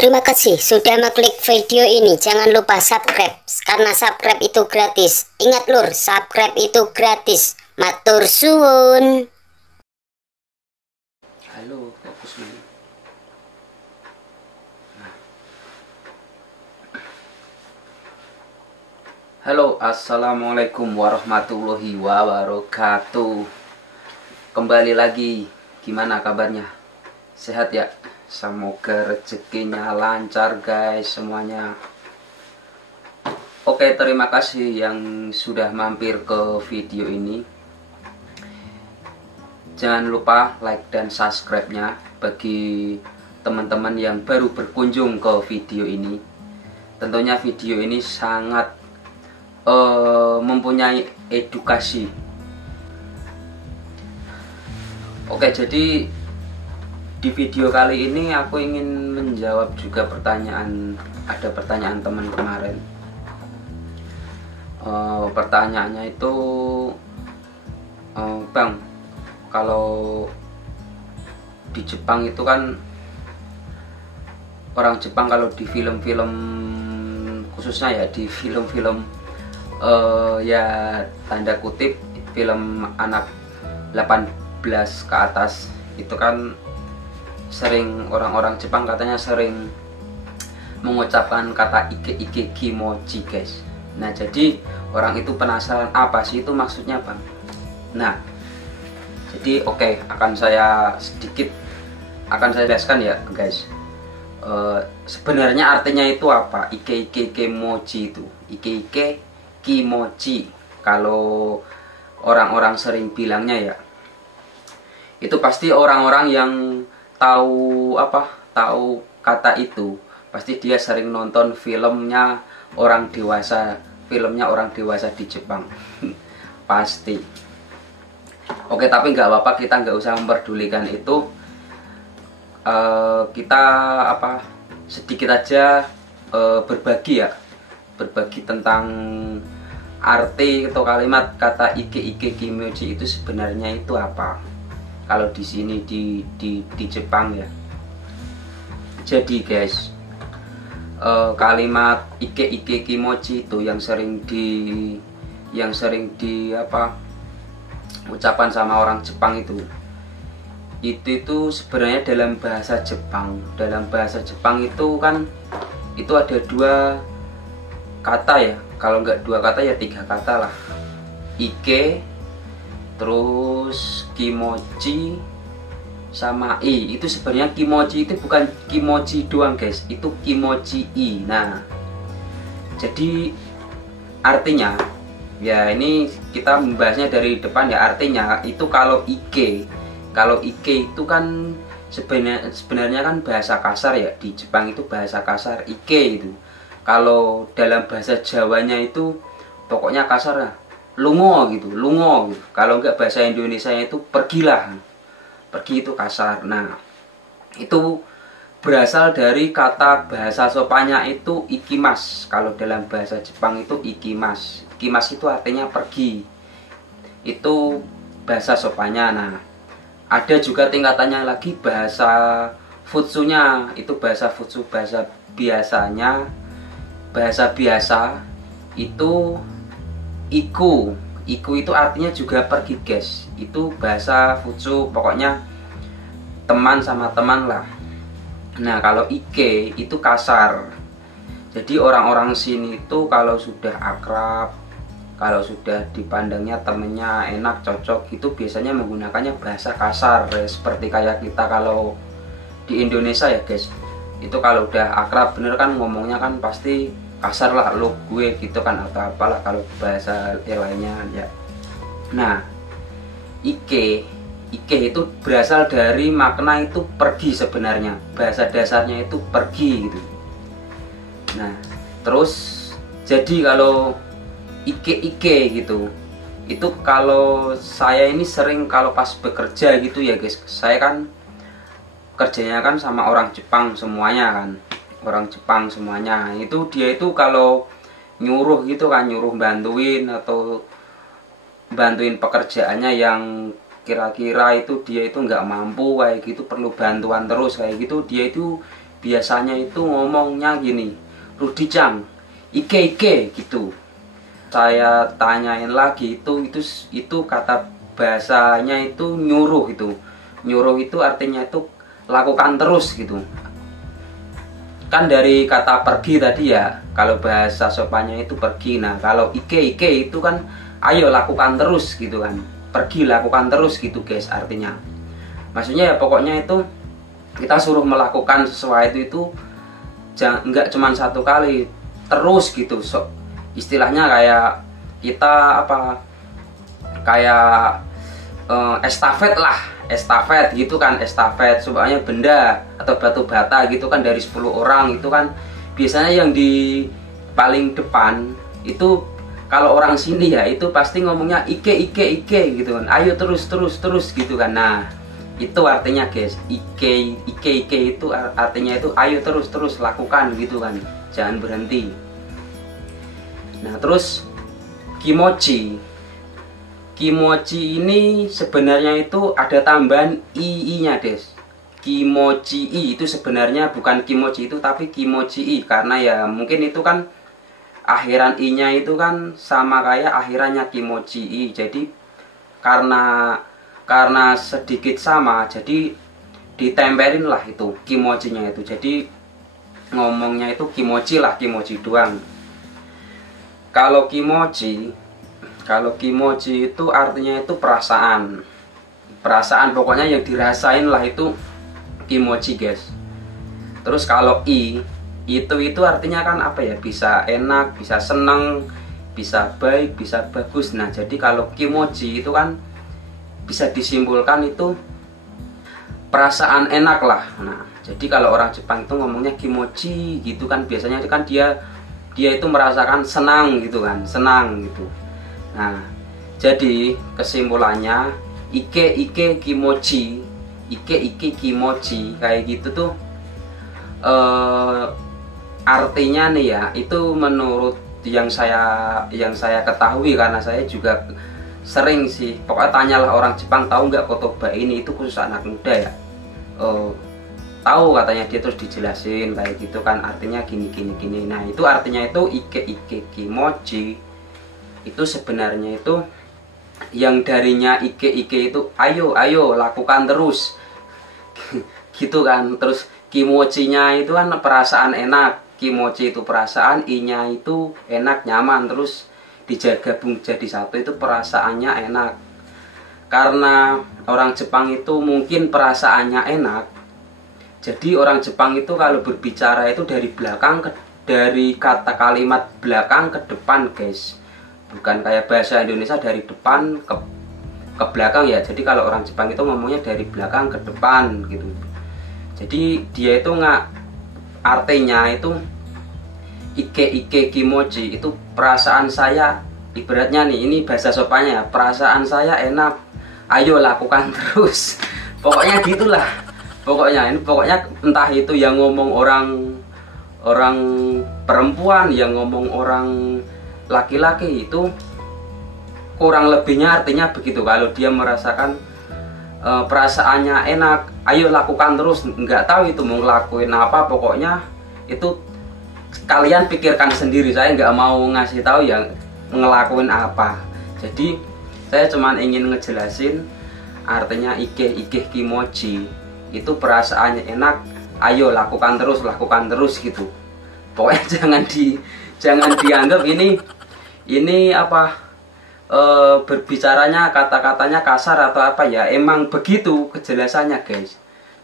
Terima kasih sudah mengklik video ini. Jangan lupa subscribe, karena subscribe itu gratis. Ingat lur, subscribe itu gratis. Matur suwun. Halo, fokus dulu. Halo, assalamualaikum warahmatullahi wabarakatuh. Kembali lagi, gimana kabarnya? Sehat ya? Semoga rezekinya lancar guys semuanya. Oke, terima kasih yang sudah mampir ke video ini. Jangan lupa like dan subscribe-nya bagi teman-teman yang baru berkunjung ke video ini. Tentunya video ini sangat mempunyai edukasi. Oke, jadi di video kali ini aku ingin menjawab juga ada pertanyaan teman kemarin. Pertanyaannya itu, Bang, kalau di Jepang itu kan orang Jepang kalau di film-film, khususnya ya di film-film ya tanda kutip film anak 18 ke atas itu kan sering orang-orang Jepang katanya sering mengucapkan kata ike kimochi guys. Nah, jadi orang itu penasaran apa sih itu maksudnya, Bang. Nah, jadi oke, akan saya jelaskan ya guys. Sebenarnya artinya itu apa? Ike kimochi itu. Ike kimochi kalau orang-orang sering bilangnya ya. Itu pasti orang-orang yang tahu kata itu, pasti dia sering nonton filmnya orang dewasa di Jepang. Pasti. Oke, tapi nggak apa-apa, kita nggak usah memperdulikan itu. Kita sedikit aja berbagi tentang arti atau kalimat kata ike kimochi itu sebenarnya itu apa. Kalau di sini di Jepang ya. Jadi guys, kalimat ike kimochi itu yang sering ucapan sama orang Jepang itu sebenarnya dalam bahasa Jepang. Dalam bahasa Jepang itu kan itu ada dua kata ya. Kalau nggak dua kata ya tiga kata lah. Ike, terus kimochi, sama i. Itu sebenarnya kimochi itu bukan kimochi doang guys, itu kimochi i. Nah, jadi artinya ya ini kita membahasnya dari depan ya. Artinya itu kalau ike itu kan sebenarnya kan bahasa kasar ya. Di Jepang itu bahasa kasar ike itu. Kalau dalam bahasa Jawanya itu pokoknya kasar lah, lungo gitu. Kalau enggak bahasa Indonesia itu pergilah. Pergi itu kasar. Nah, itu berasal dari kata bahasa sopannya itu ikimas. Kalau dalam bahasa Jepang itu ikimas. Ikimas itu artinya pergi. Itu bahasa sopannya. Nah, ada juga tingkatannya lagi bahasa futsunya. Itu bahasa futsu, bahasa biasa itu iku itu artinya juga pergi guys. Itu bahasa futsu, pokoknya teman sama teman lah. Nah, kalau ike itu kasar. Jadi orang-orang sini itu kalau sudah akrab, kalau sudah dipandangnya temennya enak, cocok, itu biasanya menggunakannya bahasa kasar. Seperti kayak kita kalau di Indonesia ya guys, itu kalau udah akrab bener kan ngomongnya kan pasti kasar lah, lo gue gitu kan, atau apalah kalau bahasa lainnya ya. Nah, ike itu berasal dari makna itu pergi sebenarnya. Bahasa dasarnya itu pergi gitu. Nah, terus jadi kalau ike gitu, itu kalau saya ini sering kalau pas bekerja gitu ya guys, saya kan kerjanya kan sama orang Jepang semuanya kan. Orang Jepang semuanya itu dia itu kalau nyuruh gitu kan, nyuruh bantuin atau bantuin pekerjaannya yang kira-kira itu dia itu nggak mampu kayak gitu, perlu bantuan terus kayak gitu, dia itu biasanya itu ngomongnya gini, Rudi-chan, ike gitu. Saya tanyain lagi, itu kata bahasanya itu nyuruh itu. Nyuruh itu artinya itu lakukan terus gitu. Kan dari kata pergi tadi ya, kalau bahasa sopannya itu pergi. Nah, kalau ike itu kan ayo lakukan terus gitu kan. Pergi lakukan terus gitu guys artinya. Maksudnya ya pokoknya itu kita suruh melakukan sesuatu itu nggak cuma satu kali, terus gitu. So, istilahnya kayak kita apa, kayak estafet lah, estafet gitu kan, estafet supaya benda atau batu bata gitu kan dari 10 orang itu kan biasanya yang di paling depan itu kalau orang sini ya itu pasti ngomongnya ike gitu kan, ayo terus gitu kan. Nah itu artinya guys, ike itu artinya itu ayo terus lakukan gitu kan, jangan berhenti. Nah terus kimochi ini sebenarnya itu ada tambahan i-nya des. Kimochi itu sebenarnya bukan kimochi itu tapi kimochi karena ya mungkin itu kan akhiran i-nya itu kan sama kayak akhirannya kimochi. Jadi karena sedikit sama jadi ditempelin lah itu kimochinya itu. Jadi ngomongnya itu kimochi lah, kimochi doang. Kalau kimochi itu artinya itu perasaan pokoknya yang dirasain lah itu kimochi guys. Terus kalau itu artinya kan apa ya, bisa enak, bisa seneng, bisa baik, bisa bagus. Nah jadi kalau kimochi itu kan bisa disimpulkan itu perasaan enak lah. Nah jadi kalau orang Jepang itu ngomongnya kimochi gitu kan, biasanya itu kan dia itu merasakan senang gitu kan, senang gitu. Nah, jadi kesimpulannya ike kimochi kayak gitu tuh artinya nih ya, itu menurut yang saya ketahui karena saya juga sering sih, pokoknya tanyalah orang Jepang tahu nggak kotoba ini, itu khusus anak muda ya, tahu katanya dia, terus dijelasin kayak gitu kan artinya gini. Nah itu artinya itu ike kimochi itu sebenarnya itu yang darinya ike itu ayo lakukan terus gitu kan. Terus kimochinya itu kan perasaan enak, kimochi itu perasaan, i-nya itu enak, nyaman, terus digabung jadi satu itu perasaannya enak. Karena orang Jepang itu mungkin perasaannya enak, jadi orang Jepang itu kalau berbicara itu dari belakang dari kata kalimat belakang ke depan guys. Bukan kayak bahasa Indonesia dari depan ke belakang ya. Jadi kalau orang Jepang itu ngomongnya dari belakang ke depan gitu. Jadi dia itu artinya itu ike kimochi itu perasaan saya, ibaratnya nih ini bahasa sopannya ya, perasaan saya enak, ayo lakukan terus. Pokoknya gitulah. Pokoknya entah itu yang ngomong orang perempuan, yang ngomong orang laki-laki, itu kurang lebihnya artinya begitu. Kalau dia merasakan perasaannya enak, ayo lakukan terus. Nggak tahu itu mau ngelakuin apa, pokoknya itu kalian pikirkan sendiri. Saya nggak mau ngasih tahu yang ngelakuin apa. Jadi saya cuman ingin ngejelasin artinya ike kimochi itu perasaannya enak, ayo lakukan terus gitu. Pokoknya jangan dianggap ini apa berbicaranya kata-katanya kasar atau apa ya, emang begitu kejelasannya guys.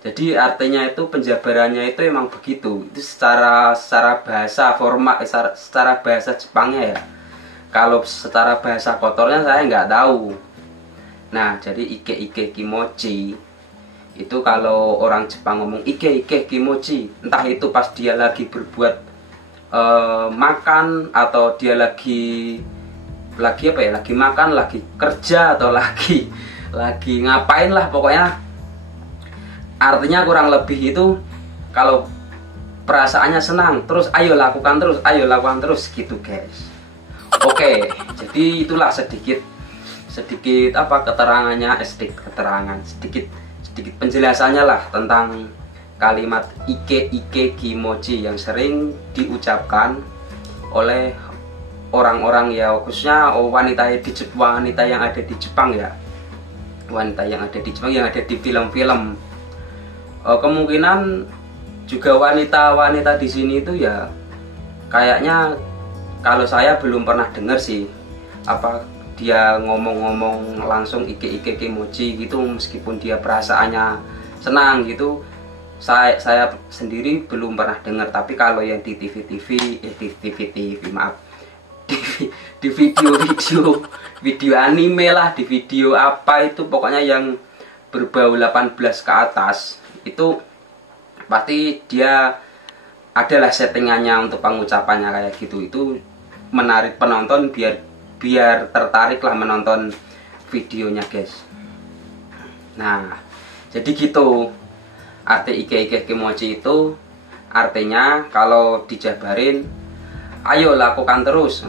Jadi artinya itu penjabarannya itu emang begitu. Itu secara bahasa format, secara bahasa Jepangnya ya. Kalau secara bahasa kotornya saya nggak tahu. Nah jadi ike kimochi itu kalau orang Jepang ngomong ike kimochi, entah itu pas dia lagi berbuat makan, atau dia lagi apa ya, lagi makan, lagi kerja, atau lagi ngapain lah, pokoknya artinya kurang lebih itu kalau perasaannya senang, terus ayo lakukan terus gitu guys. Oke, jadi itulah sedikit apa keterangannya, sedikit penjelasannya lah tentang kalimat ike kimochi yang sering diucapkan oleh orang-orang ya, khususnya wanita yang ada di Jepang ya, wanita yang ada di Jepang, yang ada di film-film. Kemungkinan juga wanita-wanita di sini itu ya kayaknya, kalau saya belum pernah dengar sih apa dia ngomong-ngomong langsung ike kimochi gitu, meskipun dia perasaannya senang gitu. Saya sendiri belum pernah dengar, tapi kalau yang di TV maaf, di video anime lah, di video apa itu pokoknya yang berbau 18 ke atas itu pasti dia adalah settingannya untuk pengucapannya kayak gitu. Itu menarik penonton biar tertarik lah menonton videonya guys. Nah jadi gitu arti ike kimochi itu. Artinya kalau dijabarin, ayo lakukan terus,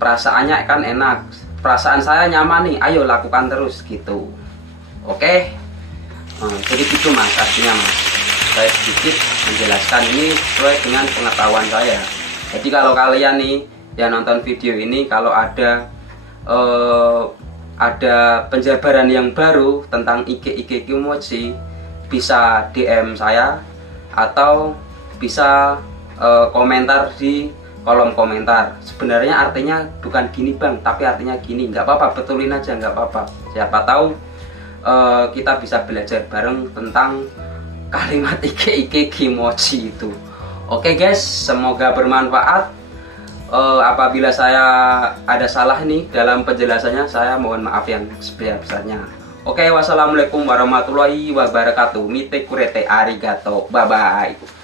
perasaannya kan enak, perasaan saya nyaman nih, ayo lakukan terus gitu. Oke. Jadi gitu mas, artinya mas, saya sedikit menjelaskan ini sesuai dengan pengetahuan saya. Jadi kalau kalian nih yang nonton video ini, kalau ada penjabaran yang baru tentang ike kimochi, bisa DM saya atau bisa komentar di kolom komentar. Sebenarnya artinya bukan gini bang, tapi artinya gini. Nggak apa-apa, betulin aja, nggak apa-apa. Siapa tahu kita bisa belajar bareng tentang kalimat ike kimochi itu. Oke guys, semoga bermanfaat. Apabila saya ada salah nih dalam penjelasannya, saya mohon maaf yang sebesar-besarnya. Oke, wassalamualaikum warahmatullahi wabarakatuh. Mite kurete arigato. Bye bye.